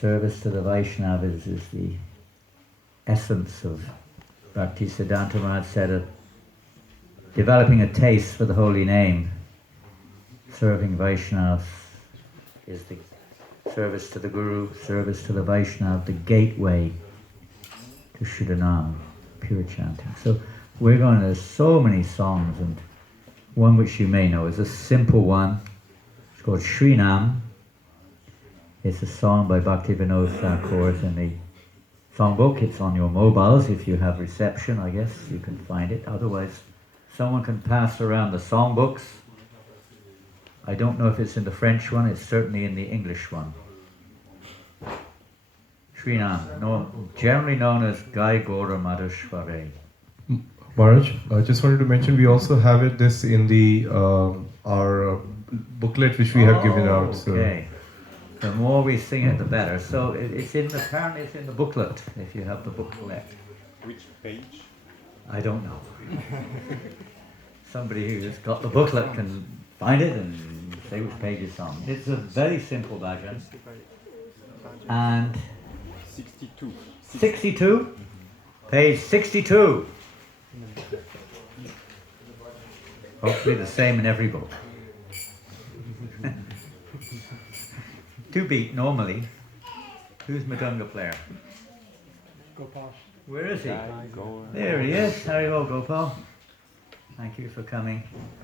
Service to the Vaishnavas is the essence of Bhaktisiddhanta Maharaj said it. Developing a taste for the holy name, serving Vaishnavas is the service to the Guru, service to the Vaishnava, the gateway to Shuddhanam, pure chanting. So there's so many songs, and one which you may know is a simple one. It's called Srinam. It's a song by Bhaktivinoda Thakur in the songbook. It's on your mobiles. If you have reception, I guess you can find it. Otherwise, someone can pass around the songbooks. I don't know if it's in the French one. It's certainly in the English one. Srinam, generally known as Gai Gaura Madhusware. Maharaj, I just wanted to mention we also have this in the our booklet which we have given out. So. Okay. The more we sing it, the better. So apparently it's in the booklet, if you have the booklet. Which page? I don't know. Somebody who's got the booklet can find it and say which page it's on. It's a very simple bhajan. And 62. 62? Page 62. Hopefully the same in every book. 2 beat normally. Who's Madunga player? Gopal. Where is he? There he is. Haribo Gopal. Thank you for coming.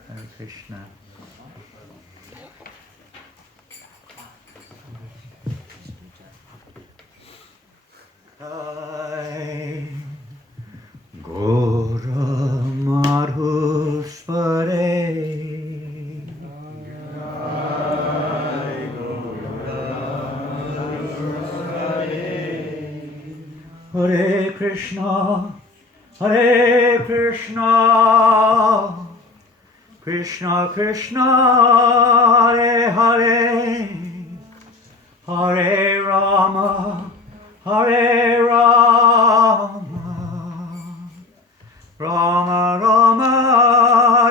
Hare Krishna. Jai Gaura Madhusware. Hare Krishna, Hare Krishna, Krishna Krishna, Hare Hare, Hare Rama, Hare Rama, Rama Rama,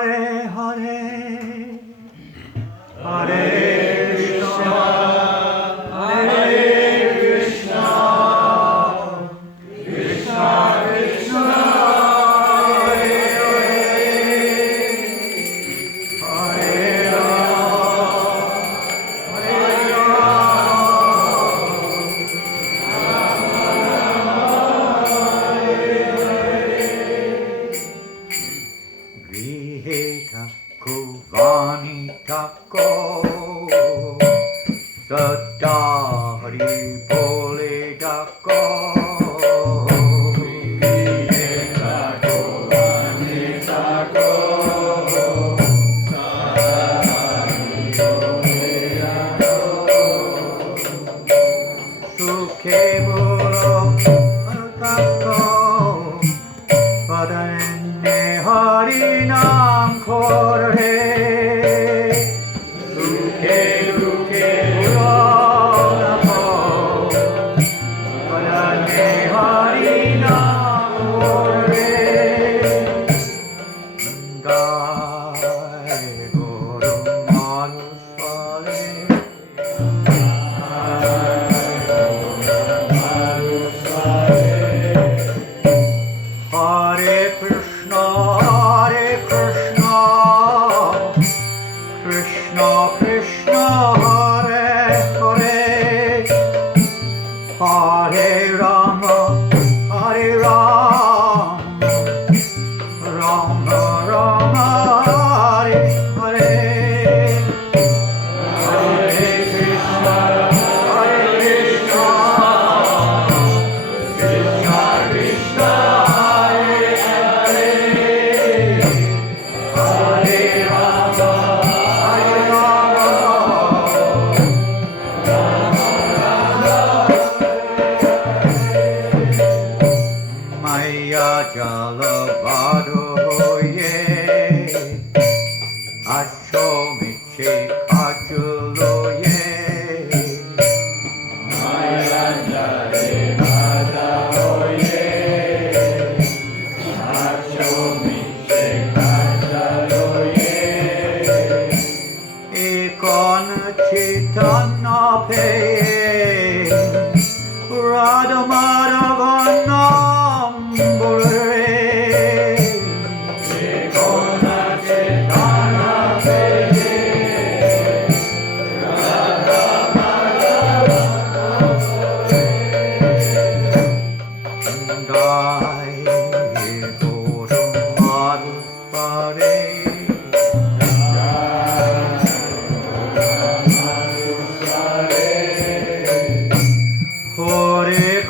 Hare Hare, Hare Krishna, Hare Krishna, Krishna Krishna, Hare Hare, Hare Rama, Hare Grihe Tako Vani Tako Sada Hari Bole Tako Grihe Tako Vani Tako Sada Hari Bole Tako Sukhe Bolo Tako Padane Hari Nam Kore Sukhe Sukhe Bolo Padane Hari Nam Kore Gai Guru Madhusware Hare Krishna, Hare Krishna, Krishna Krishna, Hare Hare, Hare Rama, Hare Rama, Rama Rama, Hare Hare, Hare Krishna, Hare Krishna, Krishna Krishna, Hare Hare, Hare Rama, Hare Rama, Rama Rama,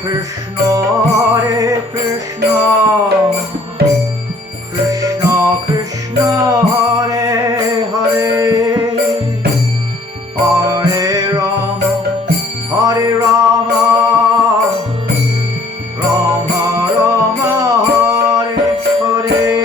Krishna, Krishna Krishna, Hare Hare, Hare Rama, Hare Rama, Rama Rama, Hare Hare.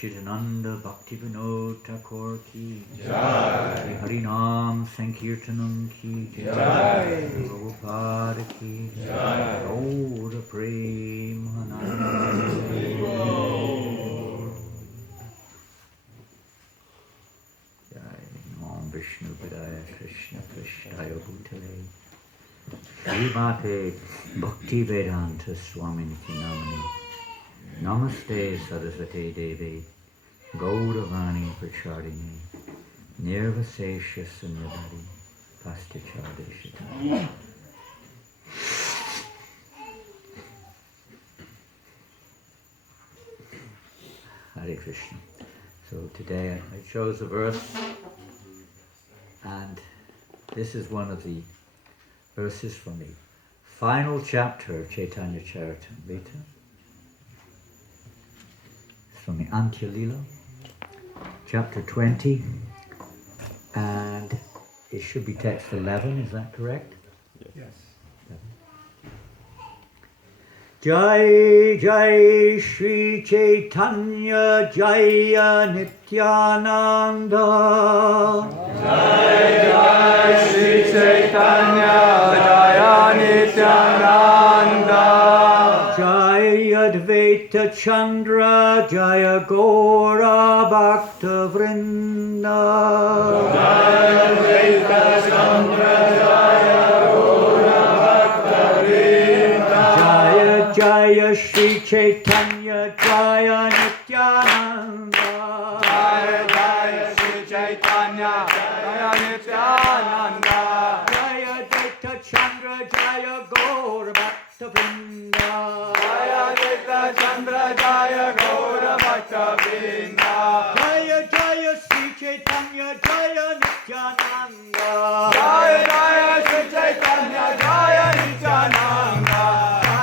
Janananda Bhakti Vinod Thakur ki Jai, Hari Nam Sankirtanam ki Jai, Prabhupada ki Jai, Gaur Premanande. Jai, Om Vishnu Padaya Krishna Krishnaya Bhutale Srimate Bhakti Vedanta Swaminiti Namani Namaste Saraswati Devi Gauravani Prachardini Nirvasesha Sunyadari Pastichadeshita. Hare Krishna. So today I chose a verse, and this is one of the verses from the final chapter of Chaitanya Charitamrita. It's from the Antya Lila, chapter 20, and it should be text 11, is that correct? Yes. Jai Jai Shri Chaitanya Jaya Nityananda. Jai Jai Shri Chaitanya Jaya Nityananda. Jaya Advaita Chandra Jaya Gora Bhakta Vrinda. Jaya Advaita Chandra Jaya Gora Bhakta Vrinda. Jaya Jaya Shri Chaitanya Jaya Nityananda. Jaya Jaya Shri Chaitanya Jaya Nityananda. Jaya Advaita Chandra Jaya Gora Bhakta Vrinda. Jaya Advaita Chandra Jaya Gora Bhakta Vrinda. Jaya Jaya Shri Chaitanya Jaya Nityananda. Jaya Jaya Shri Chaitanya Jaya Nityananda.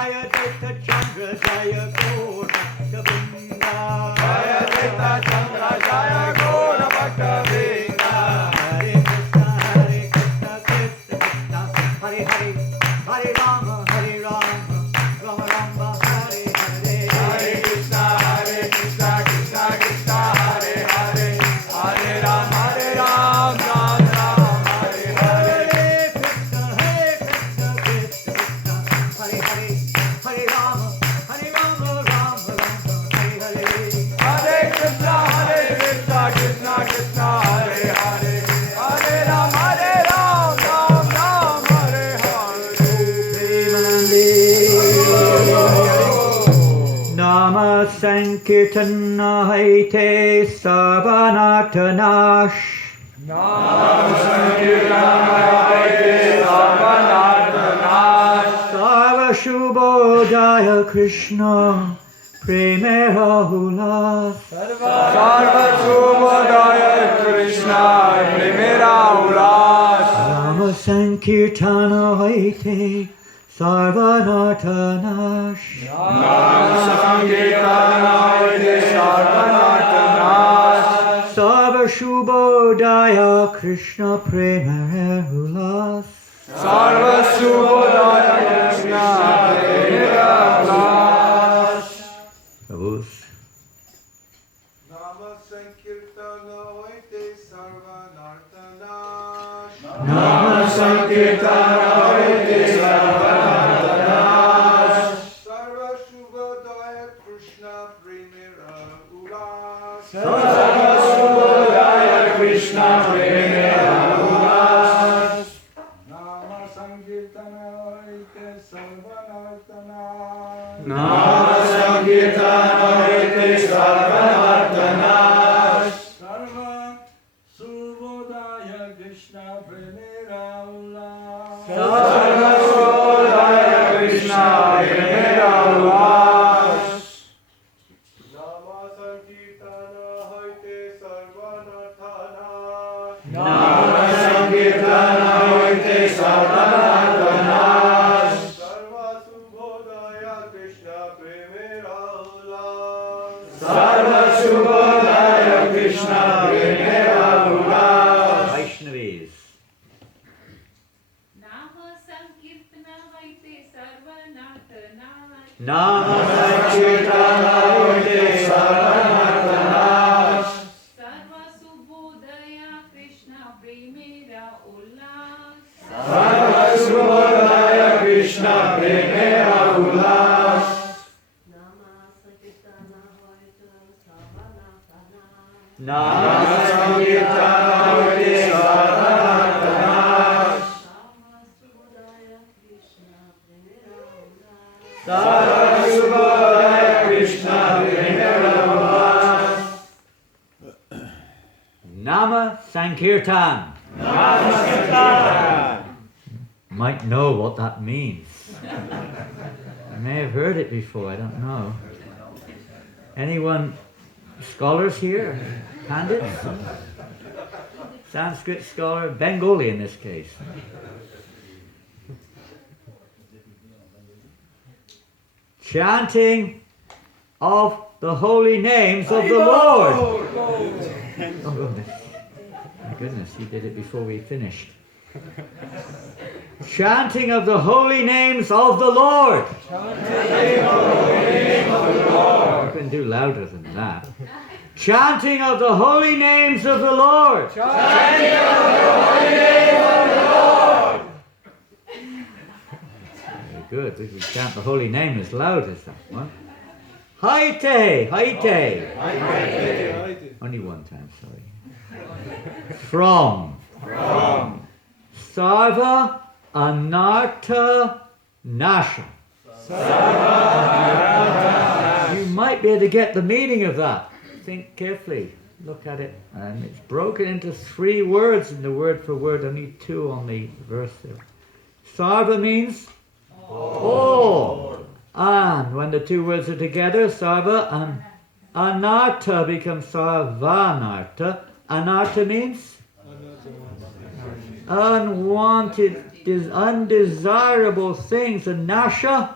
Jaya Advaita Chandra Jaya Gora Bhakta Vrinda. Jaya Advaita Chandra Jaya Gora Bhakta Vrinda. Hare Krishna, Krishna Krishna, Hare Hare, Hare Rama, Rama Rama, Hare Hare. Hare Krishna, Krishna Krishna, Hare Hare, Hare Ram, Ram Ram, Hare Hare. Hare Krishna, Krishna Krishna, Hare Hare, Hare Rama, Rama Rama, Hare Hare. Hare Krishna, Krishna Krishna, Hare Hare, Hare Ram, Ram Ram, Hare Hare. Nama Sankirtana Haite Sarvanatanash. Nam Sankirtana Haite Sarvanatanash. Sarva Shubhodaya Krishna Premera Hulas. Sarva Shubhodaya Krishna Premera Ulas. Nama Sankirtana Haite Sarvanatanash. Nam Sankirtana Haite Sarvanatanash. Sarva Shubhodaya Krishna Premera Hulas. Sarva Shubhodaya Krishna Premera Ulas. Prabhus. Nama Sankirtana Hoite Sarvanartanash. Nama Sankirtana Haite Sarvanatanash. Sarva Shubhodaya Krishna Premera Ulas. Sarva Shubhodaya Krishna Premera Ulas. Nama Sankirtana Hoite Sarvanartanash. Nama Sankirtana Haite Sarvanatanash. Sarva Shubhodaya Krishna Premera Ulas. Sarva Shubhodaya Krishna Premera Ulas. Nama Sankirtana Hoite Sarvanartanash. Nama Sankirtana Haite Sarvanatanash. Sarva Shubhodaya Krishna Premera Ulas. Sarva Shubhodaya Krishna Premera Ulas. Vaishnavis. Nama Sankirtana Vaite Sarvanatanash. Nama Sankirtana Haite Sarvanatanash. Sarva Subhodaya Krishna Premera Ulas. Sarva Shubhodaya Krishna Premera Ulas. Nama Sankirtana Vaite Sarvanatanash. Nama Sankirtana Haite Sarvanatanash. Sarva Subhodaya Krishna Sarvasubodhaya Krishna Premera Ullas. Nama Sankirtan. Nama Sankirtan. Might know what that means. I may have heard it before, I don't know. Anyone, scholars here? Pandits? Sanskrit scholar, Bengali in this case. Chanting of the holy names of the Lord. Oh, goodness. My goodness, you did it before we finished. Chanting of the holy names of the Lord. Chanting of the holy name of the Lord. You can do louder than that. Chanting of the holy names of the Lord. Chanting of the holy name of the Lord. Very good. We can chant the holy name as loud as that one. Haite, haite. Only one time, sorry. From. Sarva Anartha Nasha. You might be able to get the meaning of that. Think carefully. Look at it. And it's broken into 3 words in the word for word, only 2 on the verse there. Sarva means all. And when the 2 words are together, sarva and anartha becomes sarvanartha. Anartha means unwanted, undesirable things. And nasha,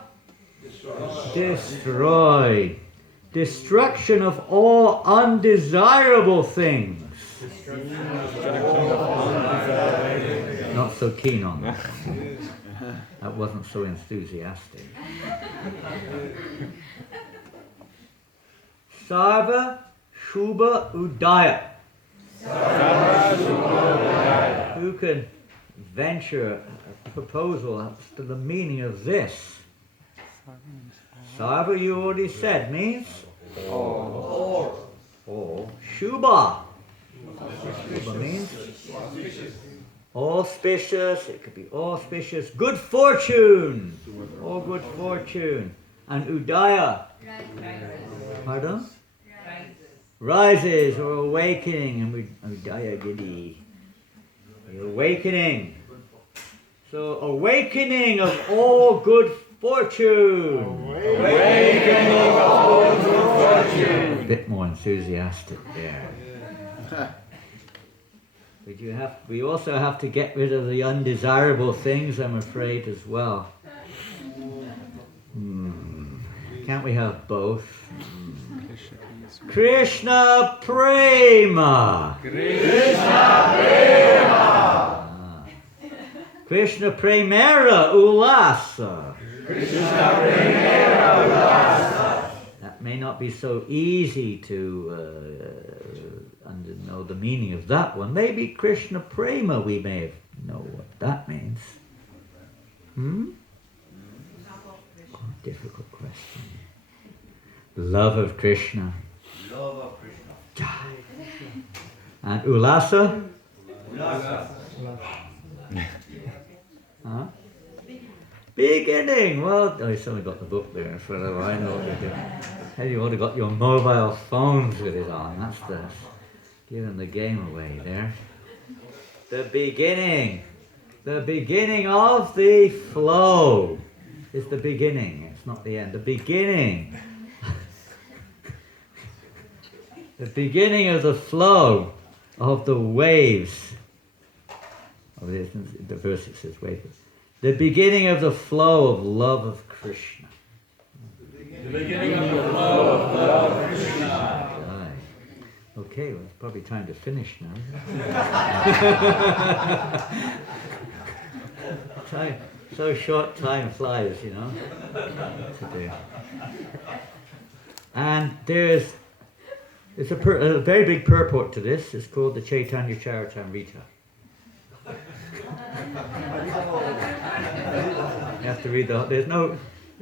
destroy. Destruction of all undesirable things. Not so keen on that. That wasn't so enthusiastic. Sarva Shubha Udaya. Who can venture a proposal as to the meaning of this? Sarva, you already said, means? All. Shubha. Shubha means? Auspicious. It could be auspicious. Good fortune. All good fortune. And Udaya. Pardon? Rises or awakening. And Udaya Gidi. The awakening. So awakening of all good fortune. Awakening of all good fortune. A bit more enthusiastic there. But we also have to get rid of the undesirable things, I'm afraid, as well. Can't we have both? Krishna Prema. Krishna Prema. Krishna Premera Ulasa. Krishna Premera Ulasa. That may not be so easy to know the meaning of that one. Maybe Krishna Prema, we may know what that means. Difficult question. Love of Krishna. Love of Krishna. And Ulasa? Ulasa. Huh? Beginning. Well, I certainly got the book there in front of I know what to do. Hey, you would have got your mobile phones with it on. That's the giving the game away there. The beginning. The beginning of the flow is the beginning. It's not the end. The beginning. The beginning of the flow of the waves. Oh, the verse it says waves. The beginning of the flow of love of Krishna. The beginning of the flow of love of Krishna. Okay, well, it's probably time to finish now. So short time flies, you know. And there's a very big purport to this. It's called the Chaitanya Charitamrita. You have to read there's no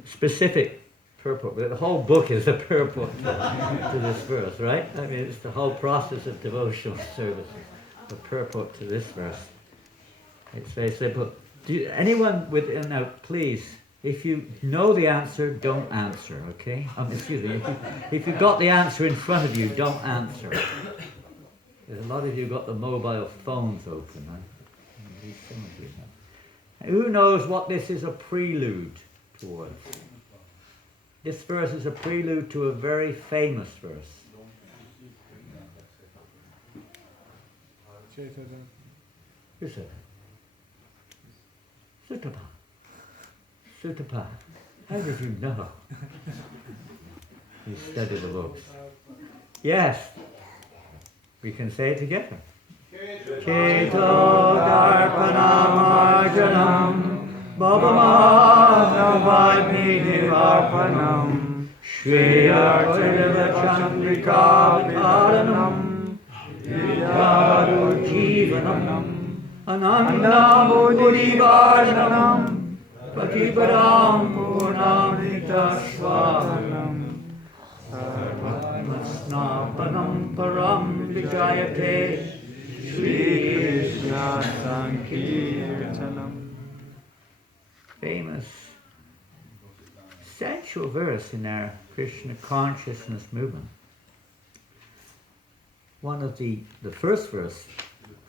specific purport, but the whole book is a purport to this verse, right? I mean, it's the whole process of devotional service, the purport to this verse. It's very simple. Anyone with, now please, If you know the answer, don't answer, okay? Excuse me, if you've got the answer in front of you, don't answer. There's a lot of you got the mobile phones open, huh? At least some of you have. Who knows what this is a prelude towards? This verse is a prelude to a very famous verse. Who's it? Sutapa. Sutapa. How did you know? You study the books. Yes. We can say it together. Keto Darpanam Arjanam Bhavamana Vaidnivarpanam Shri Artadeva Chandrika Dharanam Yadu Jivanam Ananda Bodhivardhanam Patiparam Purnamrita Swahanam Sarvamasnapanam Param Vijayate Shri Krishna Sankirtanam. Famous essential verse in our Krishna consciousness movement. One of the first verse,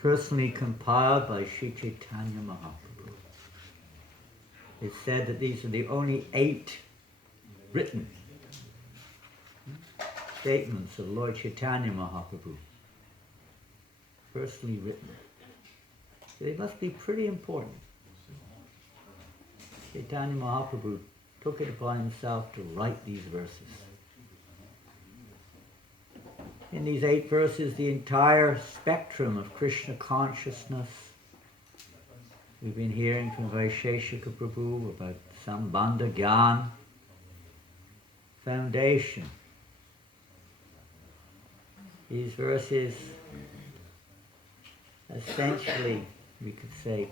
personally compiled by Sri Chaitanya Mahaprabhu. It's said that these are the only 8 written statements of Lord Chaitanya Mahaprabhu. Personally written. So they must be pretty important. Chaitanya Mahaprabhu took it upon himself to write these verses. In these 8 verses, the entire spectrum of Krishna consciousness. We've been hearing from Vaisheshika Prabhu about Sambandha Gyan, foundation. These verses, essentially, we could say,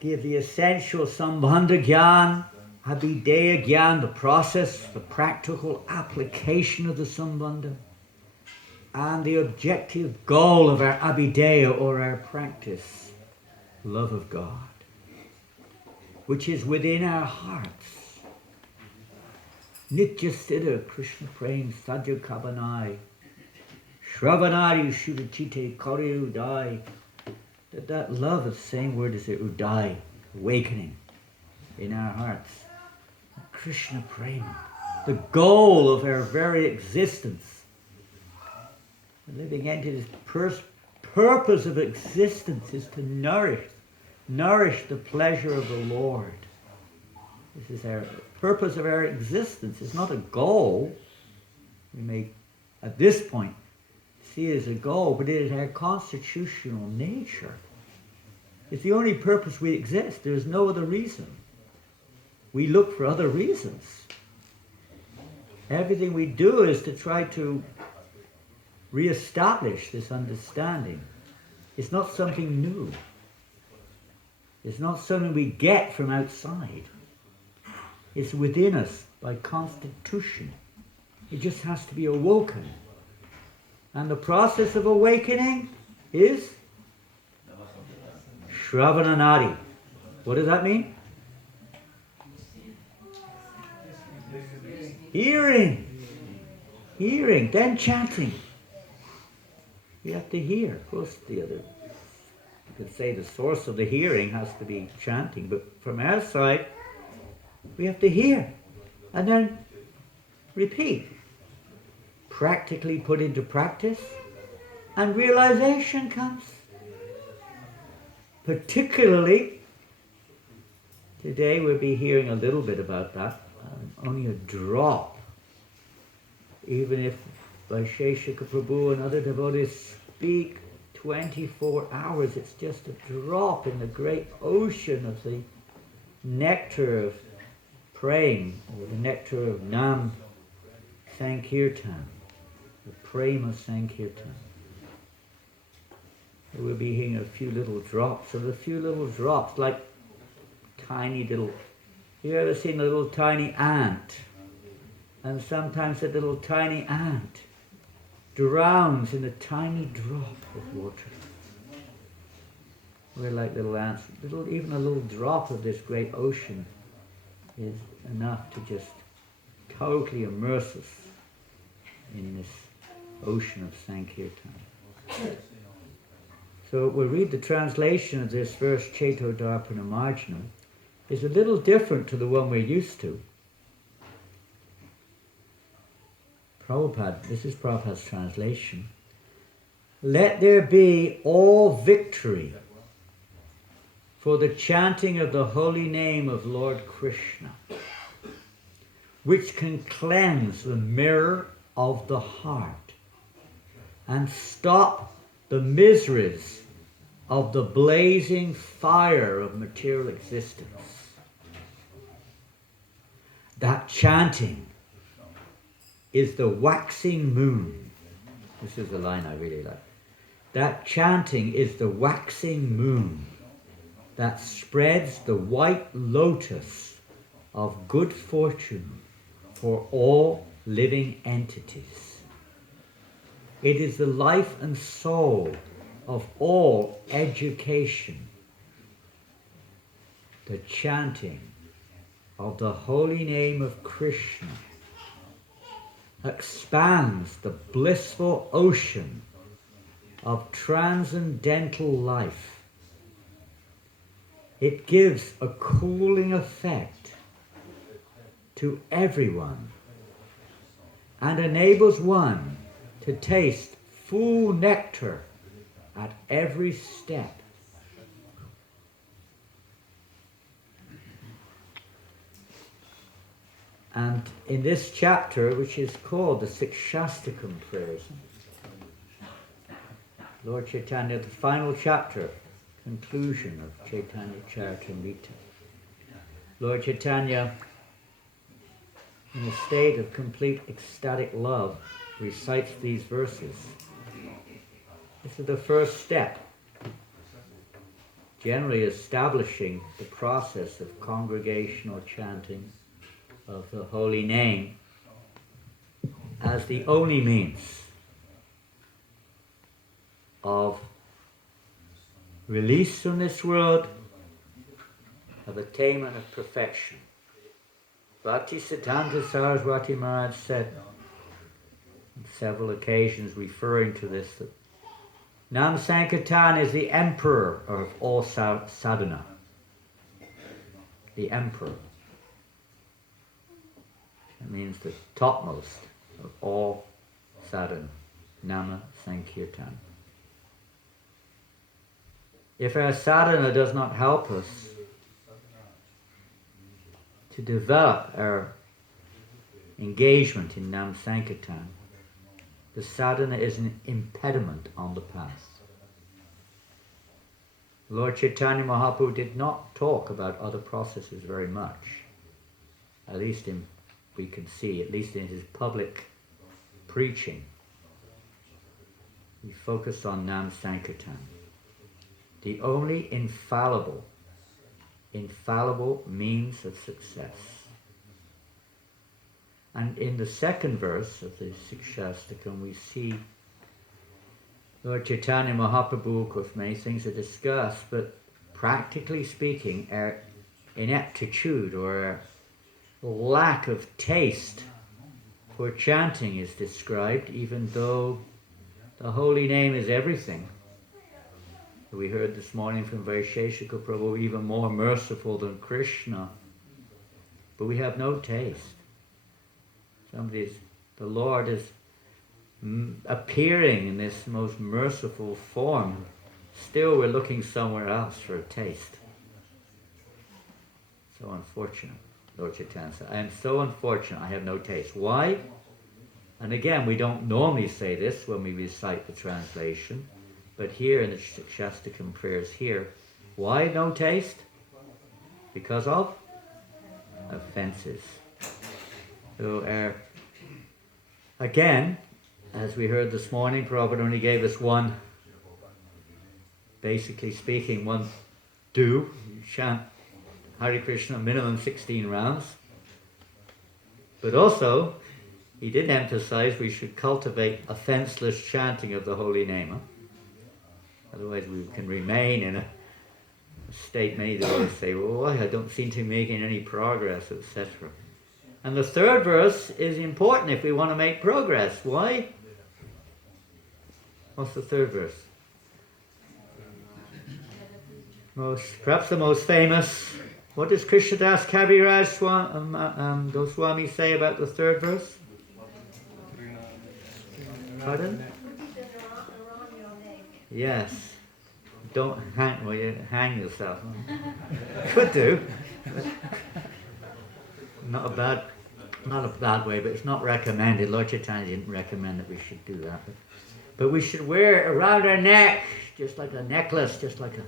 give the essential Sambandha Gyan, Abhideya Gyan, the process, the practical application of the Sambandha, and the objective goal of our Abhideya or our practice, love of God, which is within our hearts. Nitya Siddha Krishna Prem Sadhya Kabanai Shravanari Shudachite Kari Udai. That love is the same word as the Udai, awakening in our hearts. Krishna Prema, the goal of our very existence. The living entity's purpose of existence is to nourish the pleasure of the Lord. This is our purpose of our existence. It's not a goal. We may, at this point, see it as a goal, but it is our constitutional nature. It's the only purpose we exist. There is no other reason. We look for other reasons. Everything we do is to try to re-establish this understanding. It's not something new. It's not something we get from outside. It's within us by constitution. It just has to be awoken. And the process of awakening is Shravana Nadi. What does that mean? Hearing. Hearing, then chanting. We have to hear. Of course, you could say the source of the hearing has to be chanting, but from our side, we have to hear and then repeat. Practically put into practice, and realization comes. Particularly, today we'll be hearing a little bit about that, only a drop. Even if Vaisheshika Prabhu and other devotees speak 24 hours, it's just a drop in the great ocean of the nectar of praying, or the nectar of Nam Sankirtan. The Prema Sankirtan. We'll be hearing a few little drops, and a few little drops, like tiny little... You ever seen a little tiny ant? And sometimes that little tiny ant drowns in a tiny drop of water. We're like little ants. Even a little drop of this great ocean is enough to just totally immerse us in this ocean of Sankirtan. So we'll read the translation of this verse, Cheto Darpana Marjana, is a little different to the one we're used to. Prabhupada, this is Prabhupada's translation. Let there be all victory for the chanting of the holy name of Lord Krishna, which can cleanse the mirror of the heart and stop the miseries of the blazing fire of material existence. That chanting is the waxing moon. This is a line I really like. That chanting is the waxing moon that spreads the white lotus of good fortune for all living entities. It is the life and soul of all education. The chanting of the holy name of Krishna expands the blissful ocean of transcendental life. It gives a cooling effect to everyone and enables one to taste full nectar at every step. And in this chapter, which is called the Sikshastakam prayers, Lord Chaitanya, the final chapter, conclusion of Chaitanya Charitamrita, Lord Chaitanya, in a state of complete ecstatic love, recites these verses. This is the first step, generally establishing the process of congregational chanting of the holy name as the only means of release from this world, of attainment of perfection. Bhaktisiddhanta Saraswati Maharaj said on several occasions, referring to this, that Nam Sankirtan is the emperor of all sadhana. The emperor. It means the topmost of all sadhana. Nama Sankirtan. If our sadhana does not help us to develop our engagement in Nam Sankirtan, the sadhana is an impediment on the path. Lord Chaitanya Mahaprabhu did not talk about other processes very much, at least we can see, at least in his public preaching. He focused on Nam Sankirtan, the only infallible means of success. And in the second verse of the Sikshastakam, we see Lord Chaitanya Mahaprabhu, of course, many things are discussed, but practically speaking, our ineptitude or our lack of taste for chanting is described, even though the holy name is everything. We heard this morning from Vaisheshika Prabhu, even more merciful than Krishna, but we have no taste. The Lord is appearing in this most merciful form. Still we're looking somewhere else for a taste. So unfortunate, Lord Chaitanya said, I am so unfortunate I have no taste. Why? And again, we don't normally say this when we recite the translation, but here in the Shastakam prayers here, why no taste? Because of offenses. So again, as we heard this morning, Prabhupada only gave us one, basically speaking, one do. You chant Hare Krishna minimum 16 rounds. But also, he did emphasize we should cultivate offenseless chanting of the holy name. Otherwise we can remain in a state many devotees say, well, I don't seem to be making any progress, etc. And the third verse is important if we want to make progress. Why? What's the third verse? Perhaps the most famous. What does Krishnadas Kaviraj Goswami say about the third verse? Pardon? Yes. Don't hang, well, you hang yourself. Could do. Not a bad way, but it's not recommended. Lord Chaitanya didn't recommend that we should do that. But we should wear it around our neck, just like a necklace, just like a,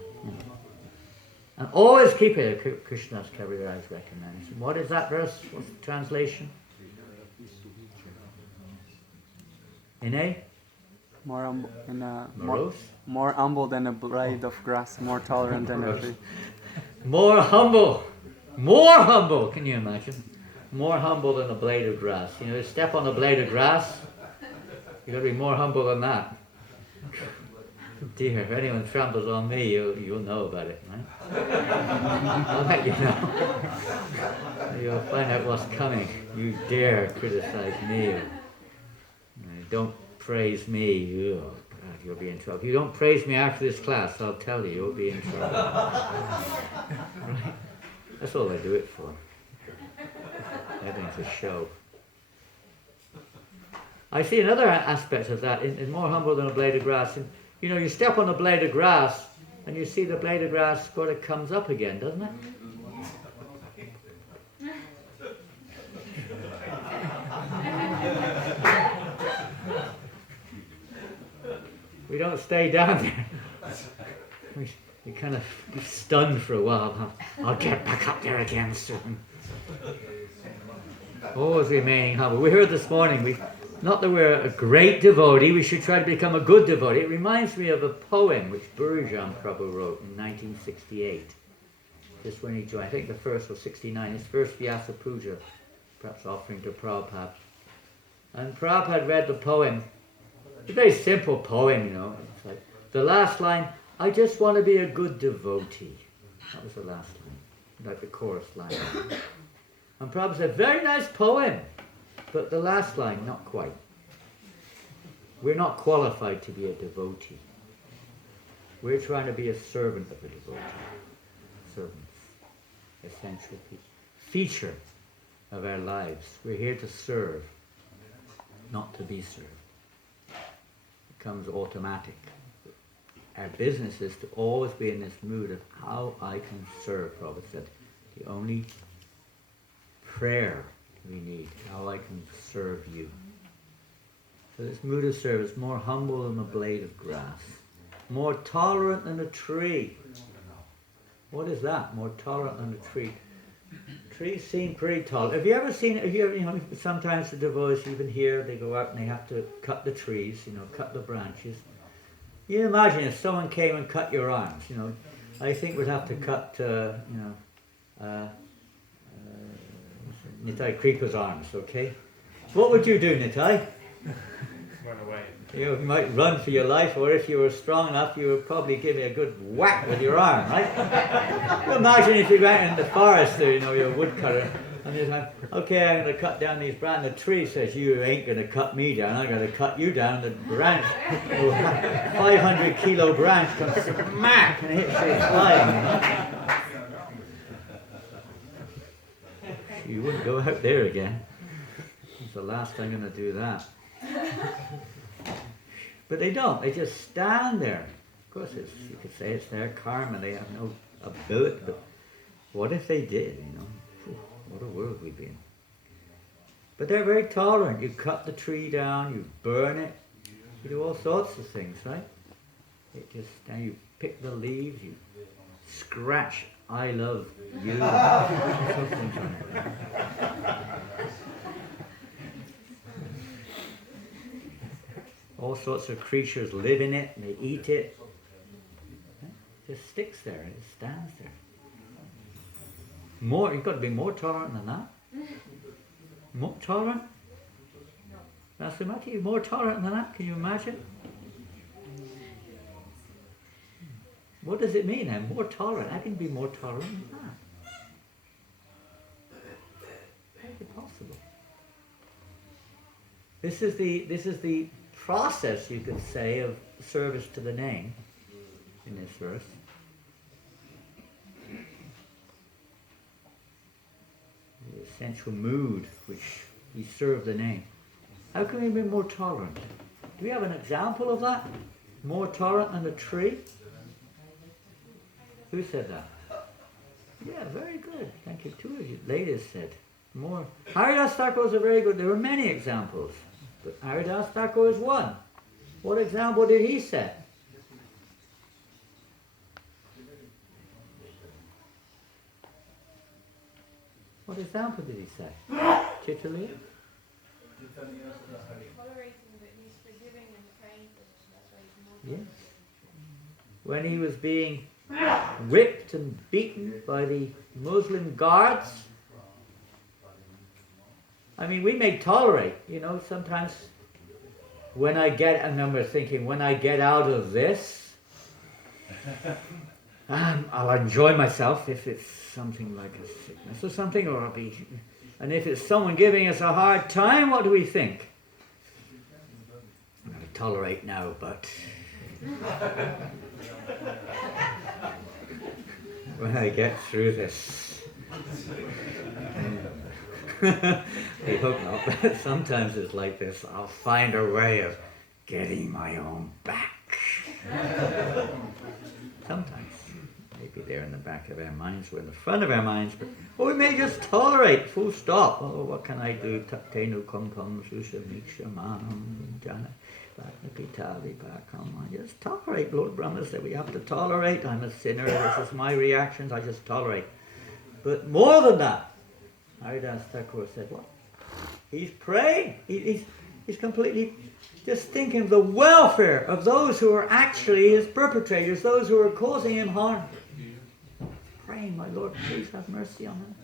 and always keep it. Krishna's Kaviraj recommends. What is that verse? What's the translation? In A? More humble than a blade of grass, more tolerant than a tree. More humble, can you imagine? More humble than a blade of grass. You know, you step on a blade of grass, you've got to be more humble than that. Dear, if anyone tramples on me, you'll know about it, right? I'll let you know. You'll find out what's coming. You dare criticize me. Don't praise me. Oh, God, you'll be in trouble. If you don't praise me after this class, I'll tell you, you'll be in trouble. Right? That's all I do it for. Everything's a show. I see another aspect of that, in more humble than a blade of grass. And, you know, you step on a blade of grass, and you see the blade of grass sort of comes up again, doesn't it? We don't stay down there. We kind of be stunned for a while. I'll get back up there again soon. Always remaining humble. We heard this morning, not that we're a great devotee, we should try to become a good devotee. It reminds me of a poem which Burjan Prabhu wrote in 1968. Just when he joined, I think the first was 69, his first Vyasa Puja, perhaps offering to Prabhupada. And Prabhupada read the poem. It's a very simple poem, you know. It's like the last line, I just want to be a good devotee. That was the last line, like the chorus line. And Prabhupada said, very nice poem, but the last line, not quite. We're not qualified to be a devotee. We're trying to be a servant of a devotee. Servants, essential feature of our lives. We're here to serve, not to be served. It comes automatic. Our business is to always be in this mood of how I can serve. Prabhupada said, the only prayer we need, how I can serve you. So this mood of service, more humble than a blade of grass, more tolerant than a tree. What is that? More tolerant than a tree. Trees seem pretty tall. Have you ever seen, you know, sometimes the devotees, even here, they go out and they have to cut the trees, you know, cut the branches. You imagine if someone came and cut your arms, you know, I think we'd have to cut, Nitai Kripa's arms, okay? What would you do, Nitai? Run away. You might run for your life, or if you were strong enough, you would probably give me a good whack with your arm, right? You imagine if you went in the forest there, you know, you're a woodcutter, and you're like, okay, I'm going to cut down these branches. The tree says, you ain't going to cut me down, I'm going to cut you down. The branch, 500 kilo branch comes smack and hits you flying. You wouldn't go out there again. It's the last I'm going to do that. But they don't. They just stand there. Of course, you could say it's their karma. They have no ability. But what if they did? You know, what a world we'd be in. But they're very tolerant. You cut the tree down. You burn it. You do all sorts of things, right? Now you pick the leaves. You scratch "I love you." Something on it. All sorts of creatures live in it, and they eat it. It just sticks there, it just stands there. You've got to be more tolerant than that. More tolerant? Vasumati, more tolerant than that? Can you imagine? What does it mean? I'm more tolerant. I can be more tolerant than that. How is it possible? This is the process, you could say, of service to the name in this verse. The essential mood which we serve the name. How can we be more tolerant? Do we have an example of that? More tolerant than a tree? Who said that? Yeah, very good. Thank you. Two of you ladies said more. Haridas Thakur is a very good. There were many examples, but Haridas Thakur is one. What example did he set? What example did he set? Chitali? Tolerating that he's forgiving and kind, that's why he's more. Yes. When he was being whipped and beaten by the Muslim guards. I mean, we may tolerate, sometimes when I get, and I remember thinking, when I get out of this, I'll enjoy myself if it's something like a sickness or something, or I'll be, and if it's someone giving us a hard time, what do we think? I'm going to tolerate now, but when I get through this, I hope not, but sometimes it's like this, I'll find a way of getting my own back. Sometimes. Maybe they're in the back of our minds, we're in the front of our minds, but we may just tolerate, full stop. Oh, what can I do? Taktenu kumpam susha miksha manam jana bhakti come on, just tolerate. Lord Brahma said we have to tolerate. I'm a sinner, this is my reactions, I just tolerate. But more than that, Haridas Thakur said, what? He's praying. He's completely just thinking of the welfare of those who are actually his perpetrators, those who are causing him harm. Praying, my Lord, please have mercy on him.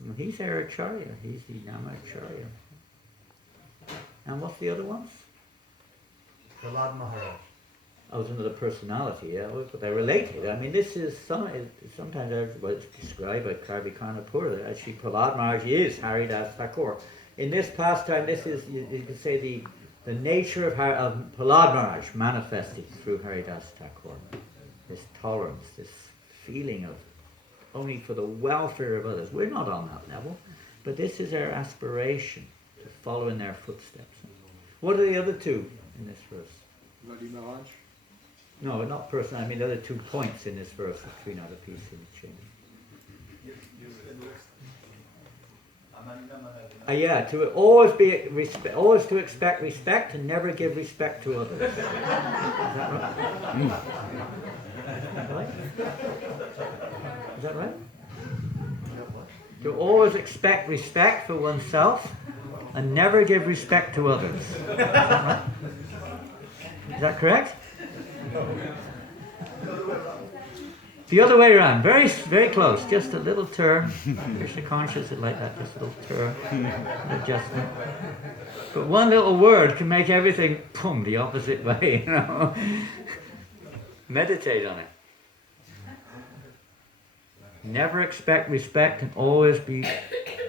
And he's our Acharya. He's the Namacharya. And what's the other ones? Prahlad Maharaj. I was another personality, yeah, but they're related. I mean, this is sometimes it's described by Karvi Karnapur that actually Prahlad Maharaj is Haridas Thakur. In this pastime, this is, you could say, the nature of Prahlad Maharaj manifested through Haridas Thakur. This tolerance, this feeling of only for the welfare of others. We're not on that level, but this is our aspiration to follow in their footsteps. What are the other two in this verse? Vadi Maharaj. No, not personal. I mean, the other 2 points in this verse, which we not a piece in the chain. Yeah, to always always to expect respect and never give respect to others. Is that right? Is that right? To always expect respect for oneself and never give respect to others. Is that right? Is that correct? The other way around, very, very close, just a little turn. Krishna conscious is like that, just a little turn, adjustment. But one little word can make everything, boom, the opposite way, Meditate on it. Never expect respect and always be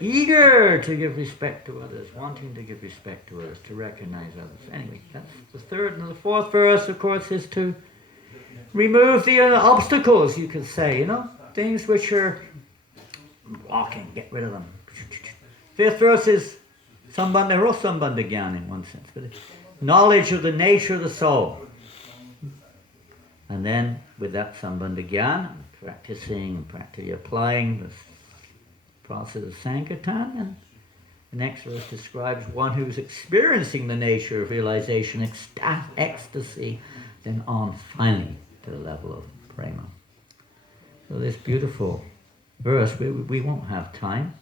eager to give respect to others, wanting to give respect to others, to recognize others. Anyway, that's the third. And the fourth verse, of course, is to remove the obstacles, you could say, things which are blocking, get rid of them. Fifth verse is sambandha or sambandha gyan in one sense, but knowledge of the nature of the soul. And then with that sambandha gyan, practicing, applying the process of Sankirtan, and the next verse describes one who's experiencing the nature of realization, ecstasy, then on finally to the level of prema. So this beautiful verse, we won't have time,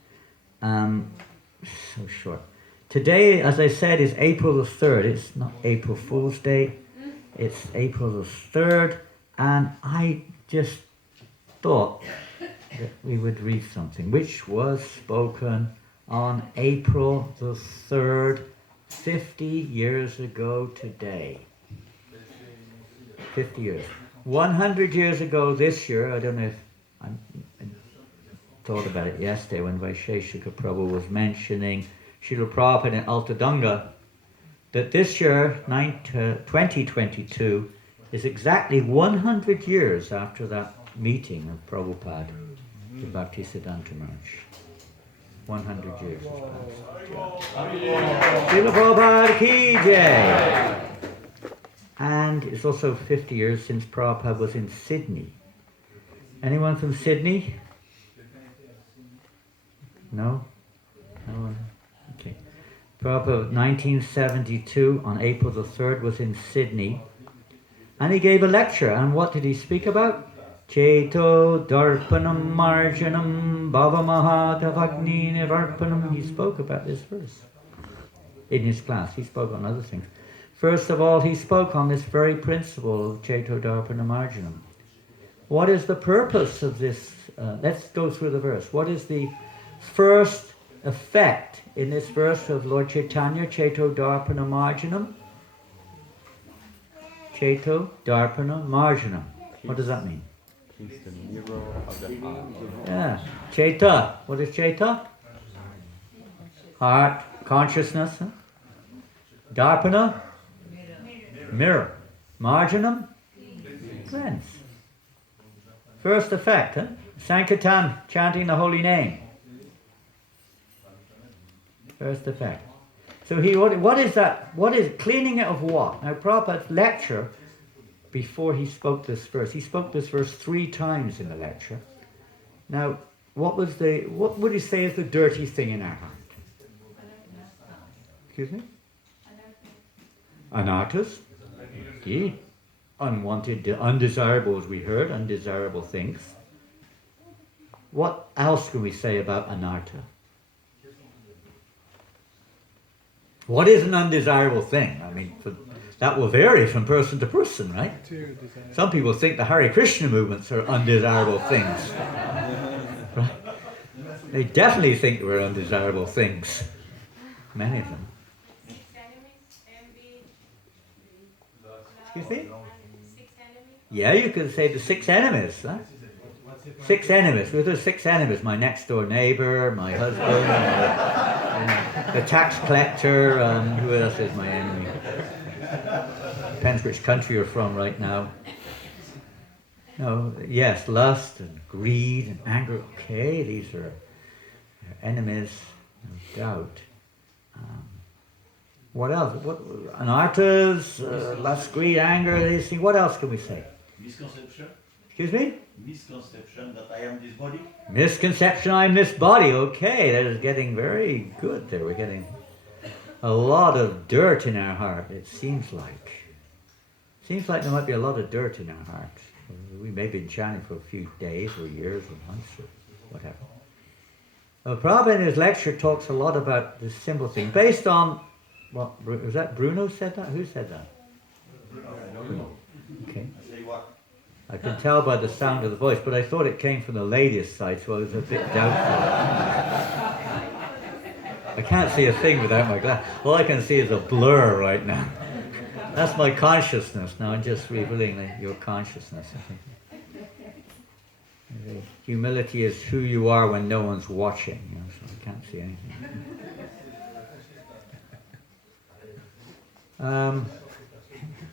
so short. Today, as I said, is April the 3rd. It's not April Fool's Day, it's April the 3rd, and I just thought that we would read something which was spoken on April the 3rd, 50 years ago today. 50 years. 100 years ago this year, I don't know if I thought about it yesterday when Vaisheshika Prabhu was mentioning Srila Prabhupada in Altadanga, that this year, 2022, is exactly 100 years after that meeting of Prabhupada with Bhaktisiddhanta Maharaj. 100 years has passed. Srila Prabhupada ki jai! And it's also 50 years since Prabhupada was in Sydney. Anyone from Sydney? No? No one? Okay. Prabhupada, 1972, on April the 3rd, was in Sydney. And he gave a lecture. And what did he speak about? Cheto darpanam marjanam bhavamahadavagni nivarpanam. He spoke about this verse in his class. He spoke on other things. First of all, he spoke on this very principle of Cheto darpanam marjanam. What is the purpose of this? Let's go through the verse. What is the first effect in this verse of Lord Chaitanya, Cheto darpana marjanam? Cheto darpana marjanam. What does that mean? He's the mirror of the heart. Yeah. Cheta. What is Cheta? Heart, consciousness. Huh? Darpana? Mirror. Marjanam? Cleanse. First effect, huh? Sankirtan, chanting the holy name. First effect. So what is that? What is cleaning it of what? Now Prabhupada's lecture, before he spoke this verse, he spoke this verse 3 times in the lecture. Now, what would he say is the dirty thing in our heart? Excuse me? Anarthas. Indeed. Unwanted, undesirable, as we heard, undesirable things. What else can we say about anartha? What is an undesirable thing? I mean, that will vary from person to person, right? Some people think the Hare Krishna movements are undesirable things. Right? They definitely think we're undesirable things. Many of them. Excuse me? Yeah, you could say the 6 enemies. Huh? 6 enemies. What are the 6 enemies? My next door neighbour, my husband, the tax collector, who else is my enemy? Depends which country you're from right now. No, yes, lust and greed and anger. Okay, these are enemies, no doubt. What else? Anarthas, lust, greed, anger, these things. What else can we say? Misconception. Excuse me? Misconception that I am this body. Misconception, I am this body. Okay, that is getting very good there. We're getting a lot of dirt in our heart, it seems like. Seems like there might be a lot of dirt in our heart. We may have been chanting for a few days or years or months or whatever. Prabhupada in his lecture talks a lot about this simple thing, based on, what, was that Bruno said that? Who said that? Bruno. Okay. I can tell by the sound of the voice, but I thought it came from the ladies' side, so I was a bit doubtful. I can't see a thing without my glass. All I can see is a blur right now. That's my consciousness. Now I'm just revealing your consciousness, I think. Humility is who you are when no one's watching, so I can't see anything.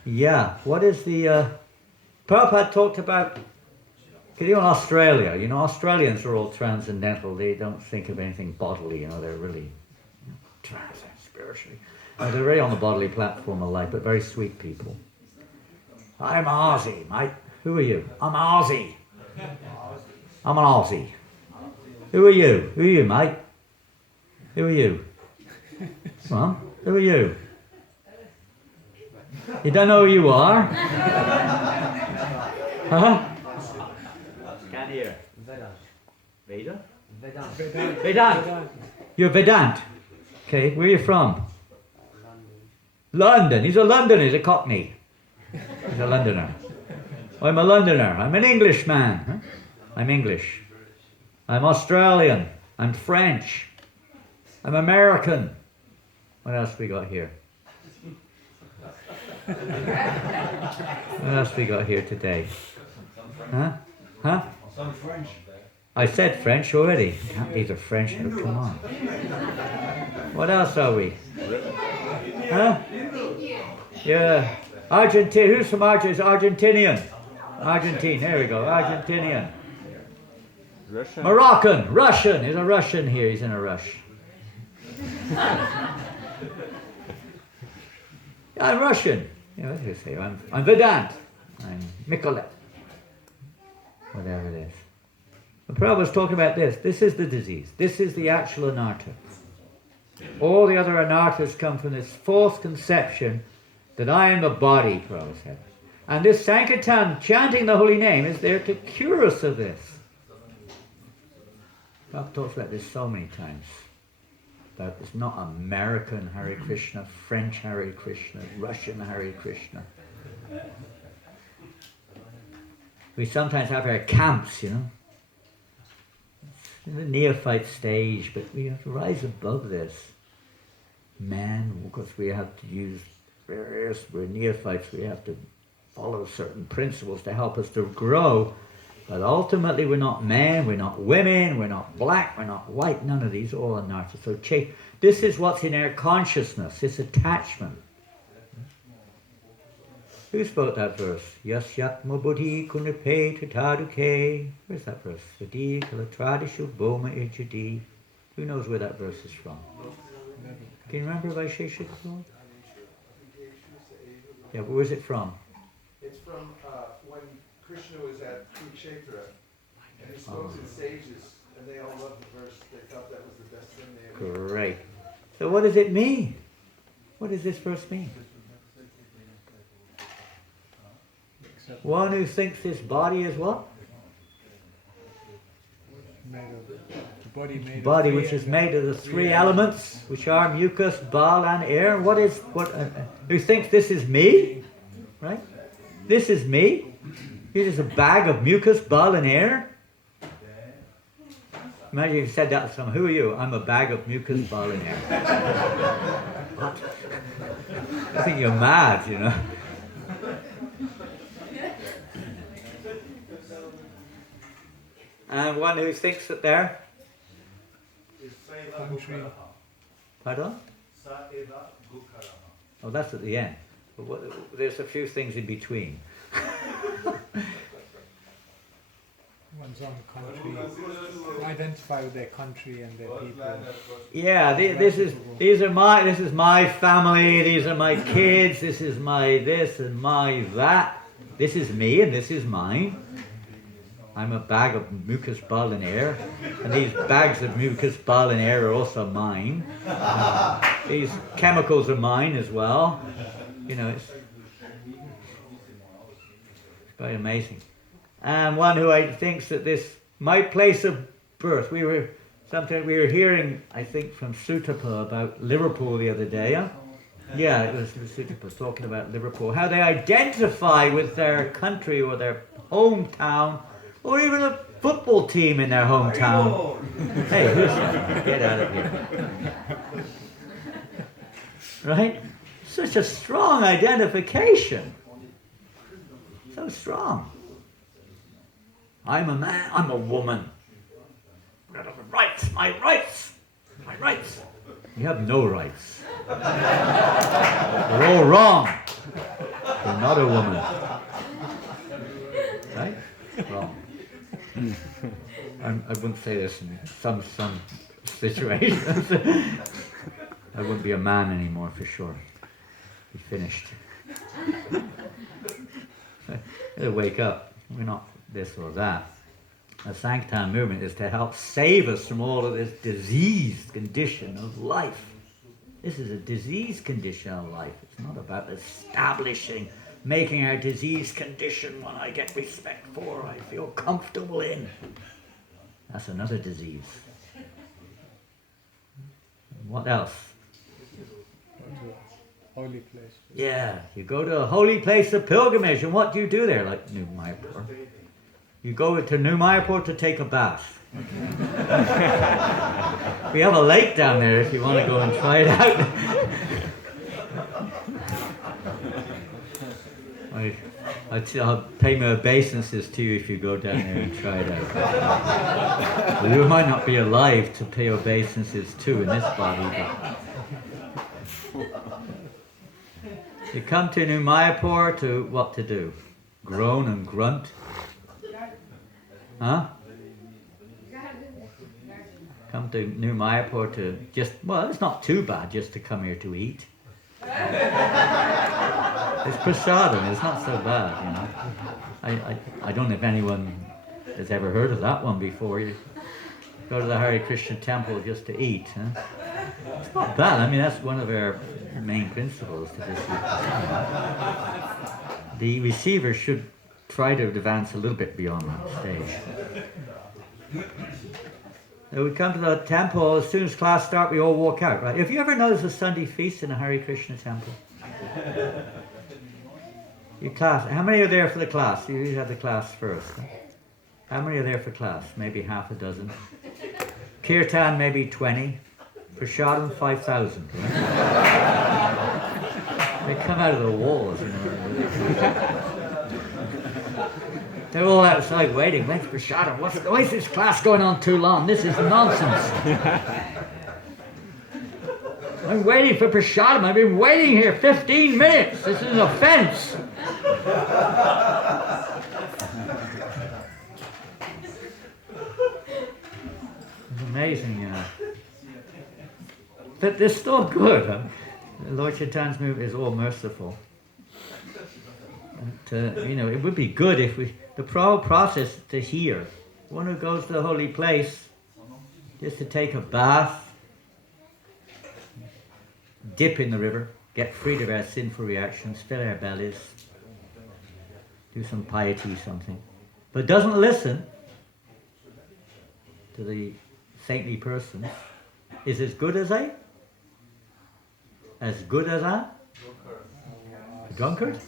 Yeah, what is the... Prabhupada talked about, in Australia, Australians are all transcendental. They don't think of anything bodily, they're really spiritually. They're very on the bodily platform of life, but very sweet people. I'm Aussie, mate. Who are you? I'm Aussie. I'm an Aussie. Who are you? Who are you, mate? Who are you? Come on, who are you? You don't know who you are? Huh? Can't hear. Veda? Vedant. You're Vedant. Okay, where are you from? London. He's a Londoner, he's a Cockney. He's a Londoner. I'm a Londoner. I'm an Englishman. Huh? I'm English. I'm Australian. I'm French. I'm American. What else we got here? What else we got here today? Huh? Huh? Some French. I said French already. These are French. Oh, come on. What else are we? Huh? Yeah. Argentina. Who's from Argentina? Argentinian. Argentine. There we go. Argentinian. Russian. Moroccan. Russian. There's a Russian here. He's in a rush. I'm Russian. Yeah, what do you say? I'm Vedant. I'm Mikolet. Whatever it is. The Prabhupada's talking about this. This is the disease. This is the actual anartha. All the other anarthas come from this false conception that I am the body, Prabhupada said. And this Sankirtan, chanting the holy name, is there to cure us of this. Prabhupada talks about this so many times. But it's not American Hare Krishna, French Hare Krishna, Russian Hare Krishna. We sometimes have our camps, you know. In the neophyte stage, but we have to rise above this. Man, because we have to use various, we're neophytes, we have to follow certain principles to help us to grow. But ultimately we're not men, we're not women, we're not black, we're not white, none of these, all anarthas. So this is what's in our consciousness, this attachment. Who spoke that verse? Yasyatma buddhi kunape tataduke. Where's that verse? Sadi kalatradishu boma ijadi. Who knows where that verse is from? Can you remember Vaisheshika? Yeah, but where's it from? It's from when Krishna was at Kurukshetra, and he spoke to the sages, and they all loved the verse. They thought that was the best thing they ever heard. Great. So what does it mean? What does this verse mean? One who thinks this body is what? Body which is made of the three elements, which are mucus, bile, and air. Who thinks this is me? Right? This is me? This is a bag of mucus, bile, and air? Imagine if you said that to someone. Who are you? I'm a bag of mucus, bile, and air. What? I think you're mad, you know. And one who thinks that they're... Pardon? Oh, that's at the end. But there's a few things in between. One's own country. Identify with their country and their people. Yeah, this is my family, these are my kids, this is my this and my that. This is me and this is mine. I'm a bag of mucus, bile, and air, and these bags of mucus, bile, and air are also mine. These chemicals are mine as well. You know, it's quite amazing. And one who thinks that this, my place of birth, we were hearing, I think, from Sutapa about Liverpool the other day. Huh? Yeah, it was Sutapa talking about Liverpool, how they identify with their country or their hometown, or even a football team in their hometown. Hey, get out of here. Right? Such a strong identification. So strong. I'm a man, I'm a woman. Rights, my rights, my rights. You have no rights. You're all wrong. You're not a woman. Right? Wrong. I wouldn't say this in some situations. I wouldn't be a man anymore for sure. Be finished. Wake up. We're not this or that. The Sankirtan movement is to help save us from all of this diseased condition of life. This is a diseased condition of life. It's not about establishing, making our diseased condition one I get respect for, I feel comfortable in. That's another disease. What else? Holy place. Yeah, you go to a holy place of pilgrimage, and what do you do there, like New Mayapur? You go to New Mayapur to take a bath. We have a lake down there if you want to go and try it out. I'll pay my obeisances to you if you go down there and try it out. Well, you might not be alive to pay obeisances to in this body, but you come to New Mayapur to what to do? Groan and grunt? Huh? Come to New Mayapur to just, well, it's not too bad just to come here to eat. It's prasadam, it's not so bad, you know. I don't know if anyone has ever heard of that one before. You go to the Hare Krishna temple just to eat. Huh? It's not bad, I mean that's one of our main principles to just eat. The receiver should try to advance a little bit beyond that stage. So we come to the temple, as soon as class starts we all walk out, right? Have you ever noticed a Sunday feast in a Hare Krishna temple? Your class, how many are there for the class? You usually have the class first. Huh? How many are there for class? Maybe half a dozen. Kirtan, maybe 20. Prasadam, 5,000. Right? They come out of the walls, you know. They're all outside waiting. When's prasadam? Why is this class going on too long? This is nonsense. I'm waiting for prasadam. I've been waiting here 15 minutes. This is an offense. It's amazing, you know. But they're still good. Huh? Lord Chaitanya's movement is all merciful. And, you know, it would be good if we, the process to hear, one who goes to the holy place, just to take a bath, dip in the river, get freed of our sinful reactions, fill our bellies, do some piety, something, but doesn't listen to the saintly person, is as good as a drunkard?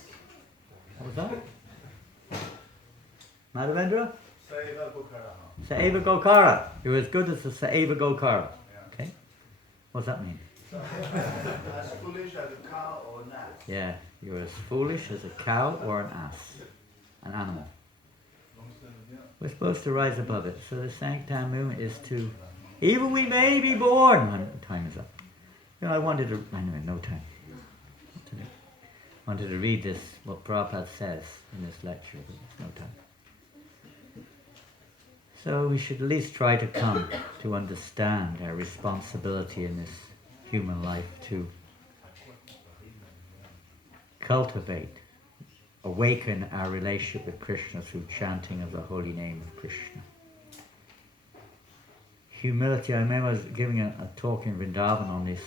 What was that? Madhavendra? Saeva Gokara. You're as good as a Saeva Gokara. Okay? What's that mean? As foolish as a cow or an ass. Yeah, you're as foolish as a cow or an ass, an animal. We're supposed to rise above it. So the Sanctam movement is to, even we may be born. Time is up. You know, I wanted to, anyway, no time. I wanted to read this, what Prabhupada says in this lecture, but there's no time. So we should at least try to come to understand our responsibility in this human life to cultivate, awaken our relationship with Krishna through chanting of the holy name of Krishna. Humility, I remember I was giving a talk in Vrindavan on this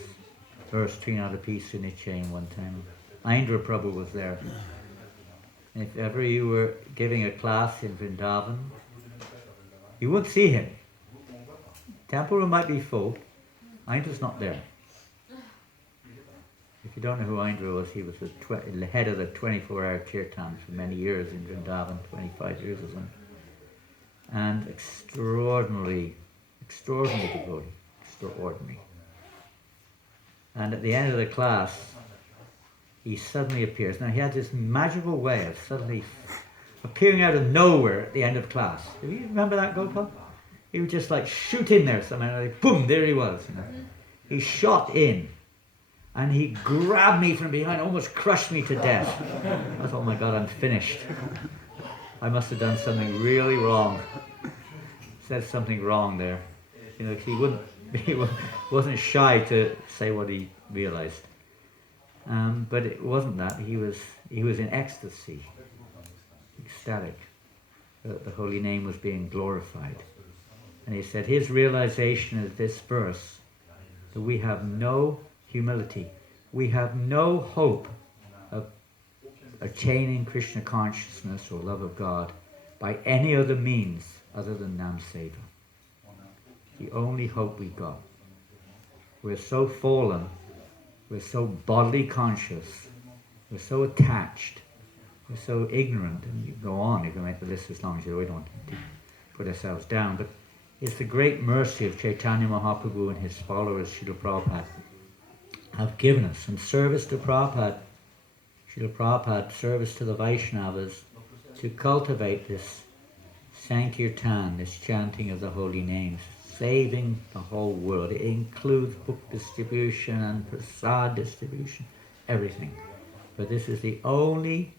verse, Trinadapi Sunichain one time. Indra Prabhu was there. If ever you were giving a class in Vrindavan, you would see him. Temple room might be full. Indra's not there. If you don't know who Indra was, he was the head of the 24-hour kirtan for many years in Vrindavan, 25 years or something. And extraordinary devotee, extraordinary. And at the end of the class, he suddenly appears. Now he had this magical way of suddenly appearing out of nowhere at the end of class. Do you remember that, Gopal? He would just like shoot in there somehow, like boom, there he was. You know? He shot in, and he grabbed me from behind, almost crushed me to death. I thought, oh my God, I'm finished. I must have done something really wrong. Said something wrong there. You know, he wasn't shy to say what he realized. But it wasn't that. He was in ecstasy, ecstatic, that the holy name was being glorified. And he said his realization of this verse, that we have no humility, we have no hope of attaining Krishna consciousness or love of God by any other means other than Nam Seva. The only hope we got. We're so fallen, we're so bodily conscious, we're so attached, we're so ignorant, and you go on, you can make the list as long as you don't want to put ourselves down, but it's the great mercy of Chaitanya Mahaprabhu and his followers, Srila Prabhupada, have given us in service to Prabhupada. Srila Prabhupada, service to the Vaishnavas, to cultivate this Sankirtan, this chanting of the holy names, saving the whole world. It includes book distribution and prasad distribution, everything. But this is the only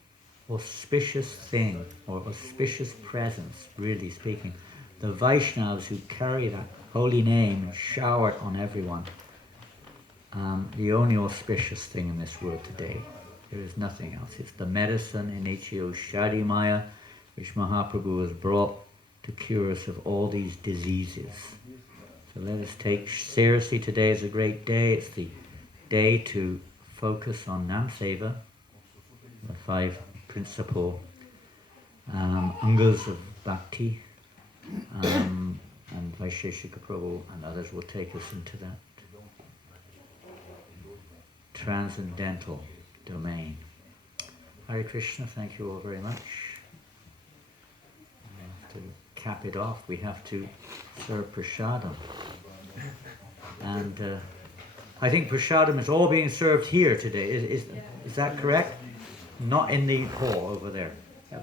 auspicious thing, or auspicious presence, really speaking. The Vaishnavas who carry that holy name and shower it on everyone. The only auspicious thing in this world today. There is nothing else. It's the medicine in Ichio Shadi Maya, which Mahaprabhu has brought to cure us of all these diseases. So let us take seriously, today is a great day. It's the day to focus on Nam Seva, the 5 principal angas of bhakti, and Vaisheshika Prabhu and others will take us into that transcendental domain. Hare Krishna, thank you all very much. To cap it off, we have to serve prasadam. And I think prasadam is all being served here today. Is that correct? Not in the hall over there.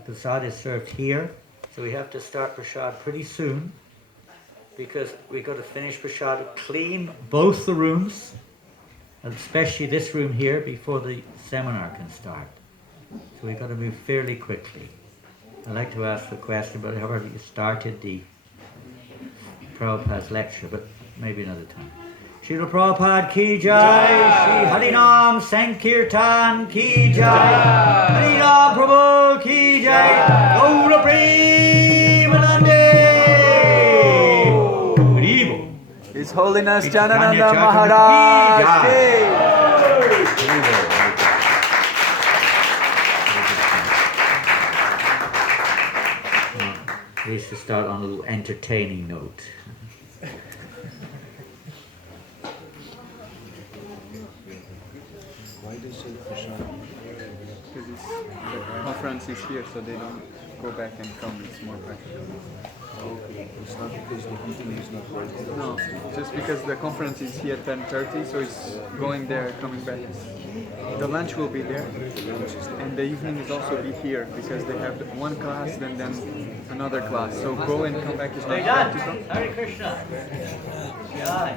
Prasad is served here, so we have to start prasad pretty soon, because we've got to finish prasad, clean both the rooms, especially this room here, before the seminar can start. So we've got to move fairly quickly. I'd like to ask the question about however you started the Prabhupada's lecture, but maybe another time. Srila Prabhupada ki jai, Shri Harinam Sankirtan ki jai, Harinam Prabhu ki jai, Gaura Premanande. Haribo. His Holiness Janananda Maharaja ki. We used to start on a little entertaining note. Why do you say Krishna? Because the conference is here, so they don't go back and come. It's more practical. It's not because the meeting is not right. No, just because the conference is here at 10:30, so it's going there, coming back. The lunch will be there, and the evening is also be here, because they have one class, then another class. So go and come back is not practical. Hare Krishna. Jai.